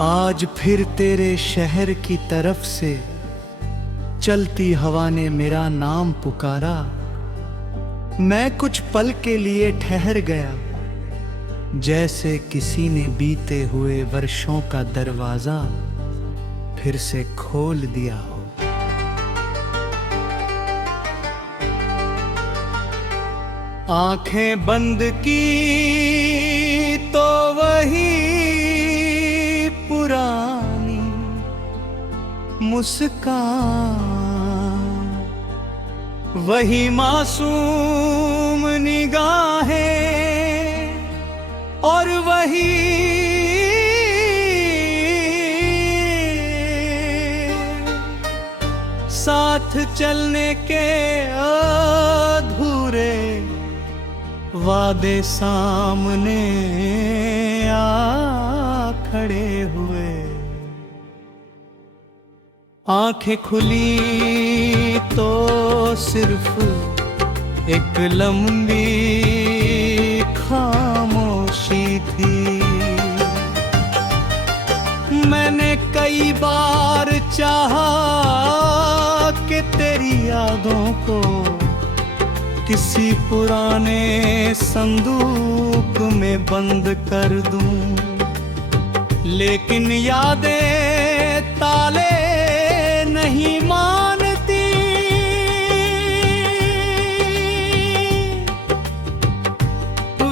आज फिर तेरे शहर की तरफ से चलती हवा ने मेरा नाम पुकारा। मैं कुछ पल के लिए ठहर गया, जैसे किसी ने बीते हुए वर्षों का दरवाजा फिर से खोल दिया हो। आंखें बंद की तो वही पुरानी मुस्कान, वही मासूम निगाहें और वही साथ चलने के अधूरे वादे सामने आ खड़े हुए। आंखें खुली तो सिर्फ एक लंबी खामोशी थी। मैंने कई बार चाहा कि तेरी यादों को किसी पुराने संदूक में बंद कर दूं, लेकिन यादें ताले नहीं मानती।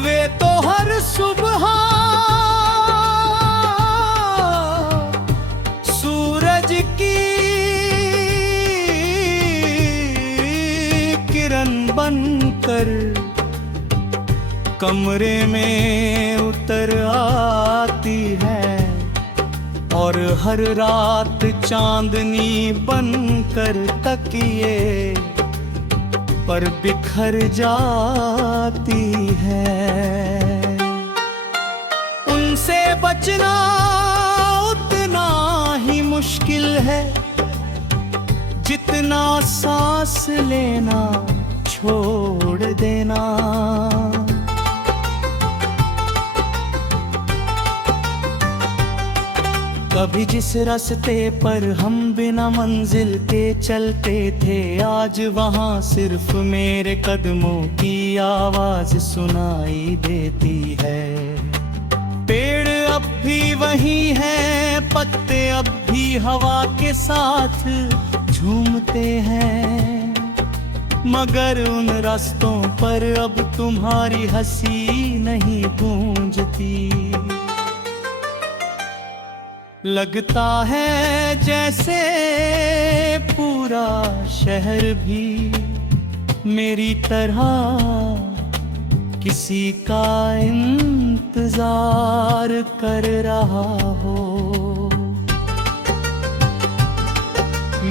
वे तो हर सुबह सूरज की किरण बनकर कमरे में उतर आती है और हर रात चांदनी बनकर तकिए पर बिखर जाती है। उनसे बचना उतना ही मुश्किल है जितना सांस लेना छोड़ देना। कभी जिस रास्ते पर हम बिना मंजिल के चलते थे, आज वहां सिर्फ मेरे कदमों की आवाज सुनाई देती है। पेड़ अब भी वही है, पत्ते अब भी हवा के साथ झूमते हैं, मगर उन रास्तों पर अब तुम्हारी हंसी नहीं गूंजती। लगता है जैसे पूरा शहर भी मेरी तरह किसी का इंतजार कर रहा हो।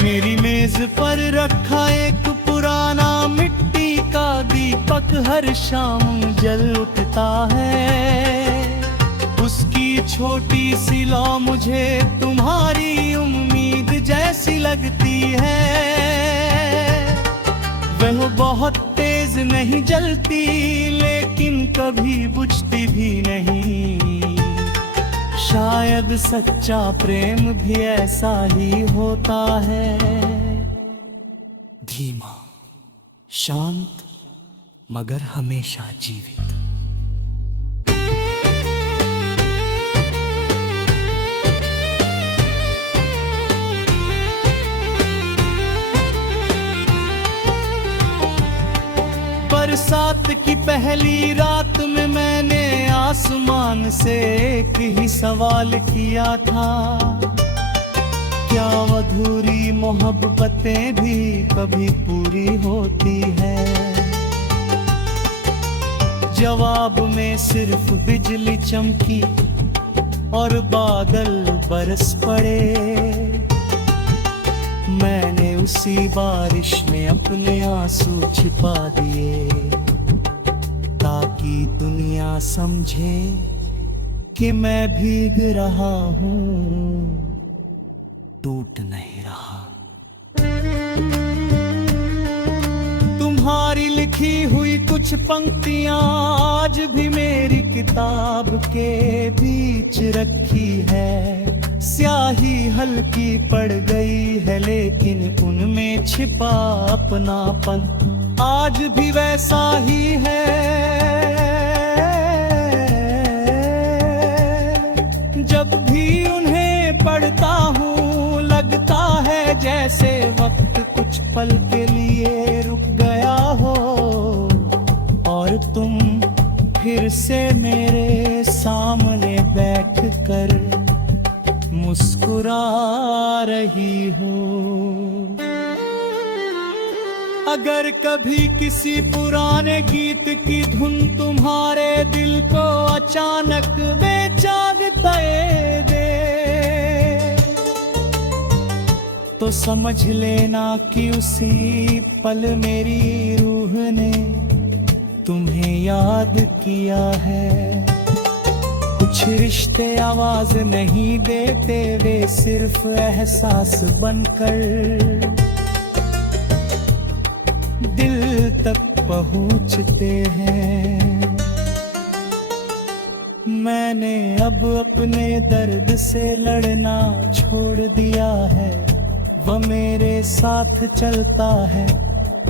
मेरी मेज पर रखा एक पुराना मिट्टी का दीपक हर शाम जल उठता है। उसकी छोटी सी लौ मुझे तुम्हारी उम्मीद जैसी लगती है। वह बहुत तेज नहीं जलती, लेकिन कभी बुझती भी नहीं। शायद सच्चा प्रेम भी ऐसा ही होता है, धीमा, शांत, मगर हमेशा जीवित। बरसात की पहली रात में मैंने आसमान से एक ही सवाल किया था, क्या अधूरी मोहब्बतें भी कभी पूरी होती है? जवाब में सिर्फ बिजली चमकी और बादल बरस पड़े। मैंने उसी बारिश में अपने आंसू छिपा दिए, ताकि दुनिया समझे कि मैं भीग रहा हूँ, टूट नहीं रहा। तुम्हारी लिखी हुई कुछ पंक्तियां आज भी मेरी किताब के बीच रखी है। स्याही हल्की पड़ गई है लेकिन उनमें छिपा अपनापन आज भी वैसा ही है। जब भी उन्हें पढ़ता हूँ लगता है जैसे वक्त कुछ पल के लिए रुक गया हो और तुम फिर से मेरे सामने बैठकर मुस्कुरा रही हो। अगर कभी किसी पुराने गीत की धुन तुम्हारे दिल को अचानक बेचाग दे तो समझ लेना कि उसी पल मेरी रूह ने तुम्हें याद किया है। कुछ रिश्ते आवाज नहीं देते, वे सिर्फ एहसास बनकर दिल तक पहुंचते हैं। मैंने अब अपने दर्द से लड़ना छोड़ दिया है, वह मेरे साथ चलता है,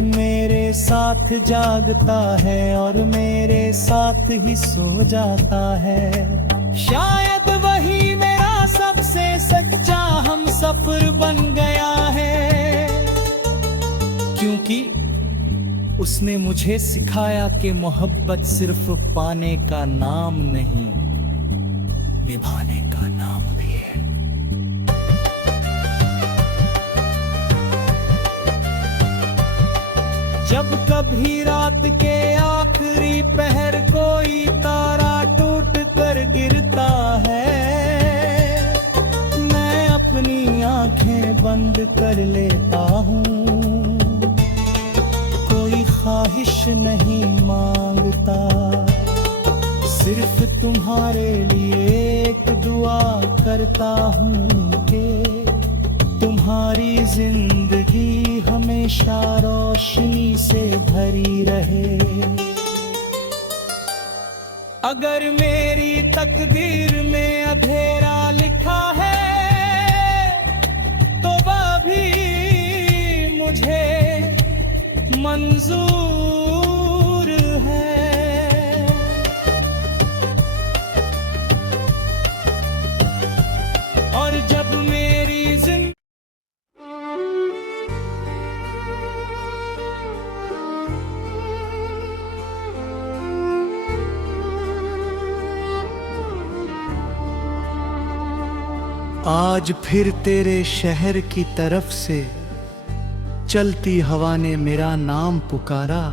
मेरे साथ जागता है और मेरे साथ ही सो जाता है। शायद वही मेरा सबसे सच्चा हम सफर बन गया है, क्योंकि उसने मुझे सिखाया कि मोहब्बत सिर्फ पाने का नाम नहीं, निभाने का नाम भी है। जब कभी रात के आखिरी पहर कोई तारा टूट कर गिरता है, मैं अपनी आंखें बंद कर लेता हूँ। कोई ख्वाहिश नहीं मांगता, सिर्फ तुम्हारे लिए एक दुआ करता हूँ कि तुम्हारी जिंदगी हमेशा रोशनी से भरी रहे। अगर मेरी तकदीर में अंधेरा लिखा है तो वह भी मुझे मंजूर है। और जब मेरी जिंदगी आज फिर तेरे शहर की तरफ से चलती हवा ने मेरा नाम पुकारा।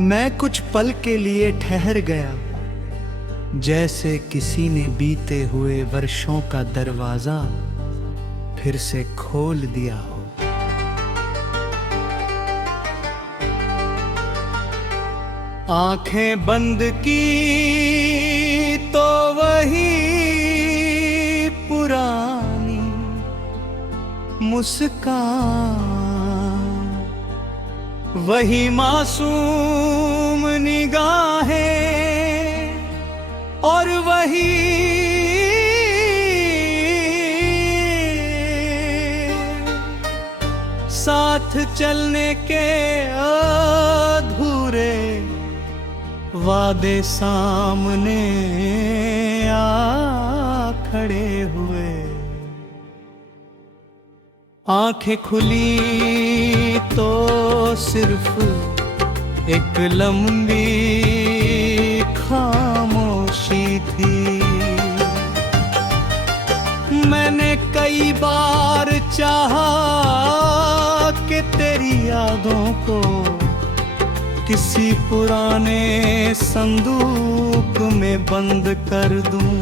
मैं कुछ पल के लिए ठहर गया, जैसे किसी ने बीते हुए वर्षों का दरवाजा फिर से खोल दिया हो। आंखें बंद की तो वही पुरानी मुस्कान, वही मासूम निगाहें और वही साथ चलने के अधूरे वादे सामने आ खड़े हुए। आंखें खुली तो सिर्फ एक लंबी खामोशी थी। मैंने कई बार चाहा कि तेरी यादों को किसी पुराने संदूक में बंद कर दूं,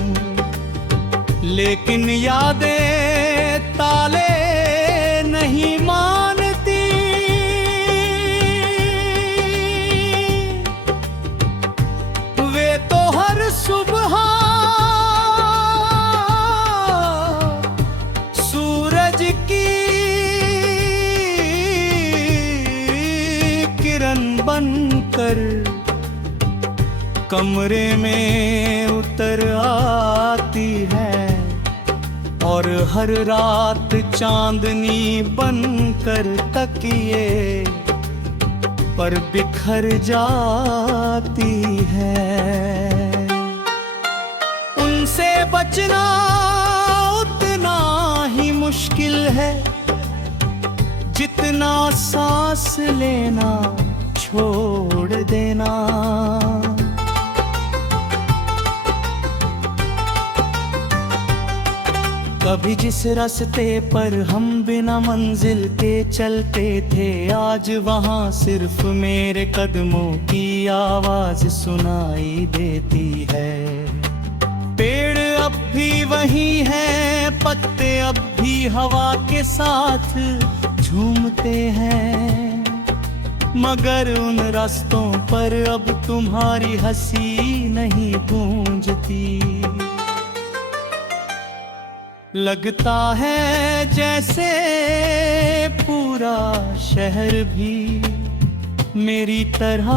लेकिन यादें ताले नहीं मानती। वे तो हर सुबह सूरज की किरण बनकर कमरे में उतर आती है और हर रात चांदनी बनकर तकिए पर बिखर जाती है। उनसे बचना उतना ही मुश्किल है जितना सांस लेना छोड़ देना। कभी जिस रास्ते पर हम बिना मंजिल के चलते थे, आज वहाँ सिर्फ मेरे कदमों की आवाज सुनाई देती है। पेड़ अब भी वही है, पत्ते अब भी हवा के साथ झूमते हैं, मगर उन रास्तों पर अब तुम्हारी हंसी नहीं गूंजती। लगता है जैसे पूरा शहर भी मेरी तरह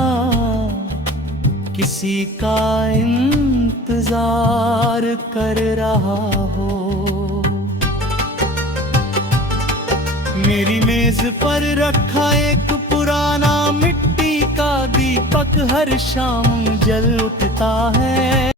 किसी का इंतजार कर रहा हो। मेरी मेज पर रखा एक पुराना मिट्टी का दीपक हर शाम जल उठता है।